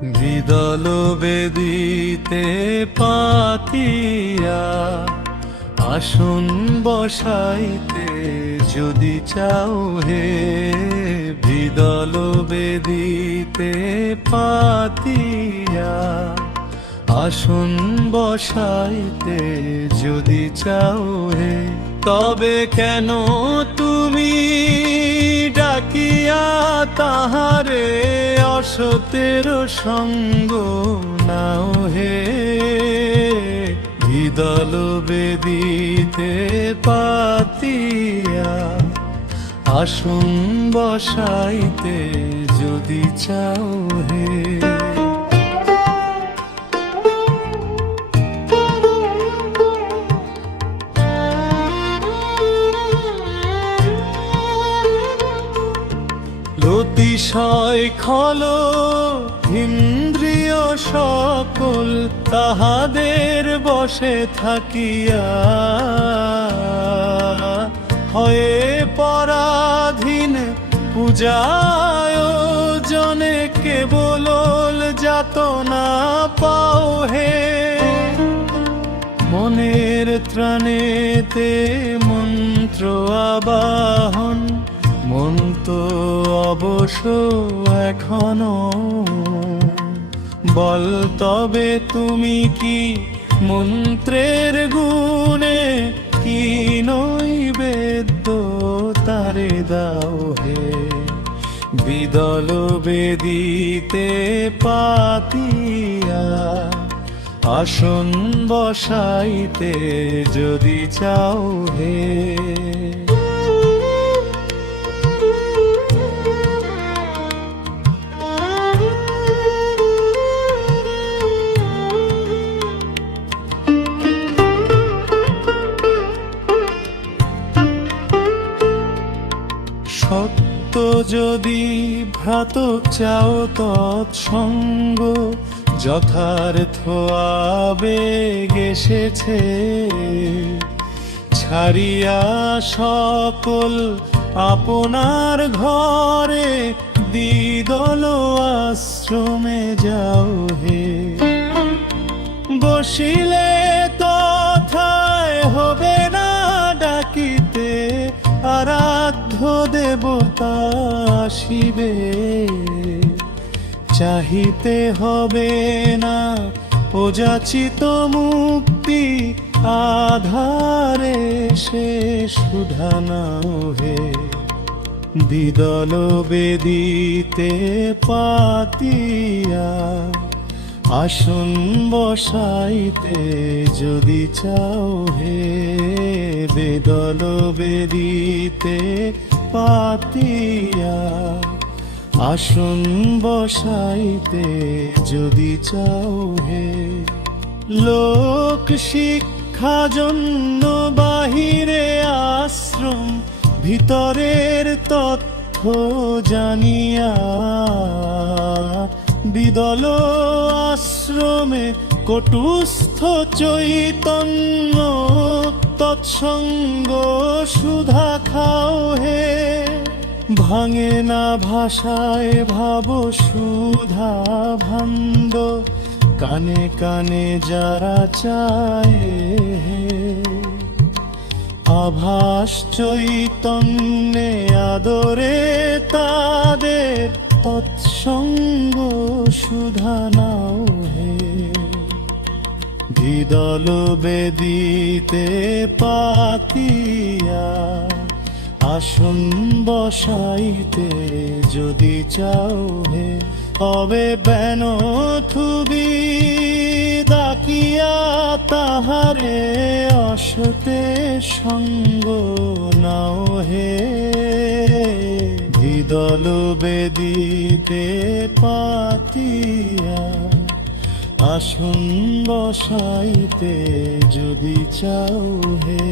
বিদল বেদিতে পাতিয়া আসন বসাইতে যদি চাও হে, বিদল বেদিতে পাতিয়া আসন বসাইতে যদি চাও হে, তবে কেন তুমি ডাকিয়া তাহারে অসতের সঙ্গ নাও হে, বিদল বেদিতে পাতিয়া আসন বসাইতে যদি চাও হে। অতিশয় খল ইন্দ্রিয় সকল তাহাদের বসে থাকিয়া হয়ে পরাধীন পূজায় জনে কেবল যাতনা পাও হে, মনের ত্রাণেতে মন্ত্র আবাহন মন তো অবশ্য এখনো, বল তবে তুমি কি মন্ত্রের গুণে কি নৈবেদ্য তারে দাও হে, বিদল বেদিতে পাতিয়া আসন বসাইতে যদি চাও হে। সত্য যদি ভ্রাত চাও তৎসঙ্গ, যথার্থ আবেগ এসেছে ছাড়িয়া সকল আপনার ঘরে দ্বিদল আশ্রমে যাও হে, বসিলে তথায় হবে না ডাকিতে আরাধ্য দেবতা আসিবে, চাহিতে হবে না অযাচিত মুক্তি আধারে সে সুধা নাও হে, বিদল বেদিতে পাতিয়া আসন বসাইতে যদি চাও হে, বিদল বেদিতে পাতিয়া আসন বসাইতে যদি চাও হে। লোক শিক্ষা জন্য বাহিরে আশ্রম, ভিতরের তথ্য জানিয়া বিদল আশ্রমে কটুস্থ চৈতন্য তৎসঙ্গ সুধা খাও হে, ভাঙে না ভাষায় ভাব সুধা ভাণ্ড কানে কানে যারা চায় হে, আভাস চৈতন্যে আদরে তাদের তৎসঙ্গ সুধা নাও হে, বিদল বেদিতে পাতিয়া আসন বসাইতে যদি চাও হে, তবে বেন থুবি ডাকিয়া তাহারে অসতে সঙ্গ নাও হে, বিদল বেদিতে পাতিয়া আসন বসাইতে যদি চাও হে।